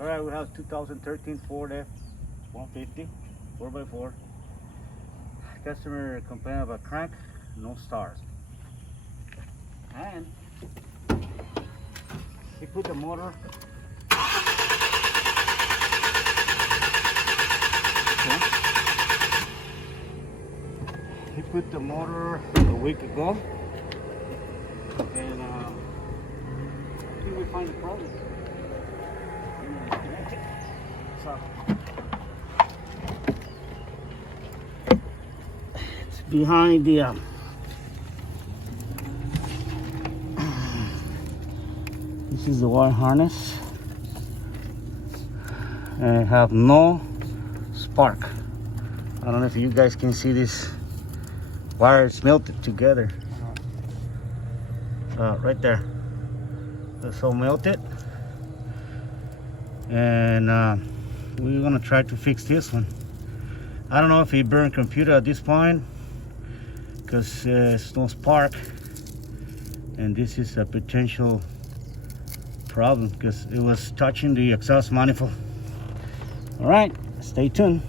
All right, we have 2013 Ford F-150 4x4. Customer complained about crank, no stars. And he put the motor. Okay. He put the motor a week ago, and I think we find the problem. So it's behind the this is the wire harness, and I have no spark. I don't know if you guys can see this wire is melted together. Right there, it's all melted, and we're gonna try to fix this one. I don't know if he burned computer at this point because there's no spark, and this is a potential problem because it was touching the exhaust manifold. All right, stay tuned.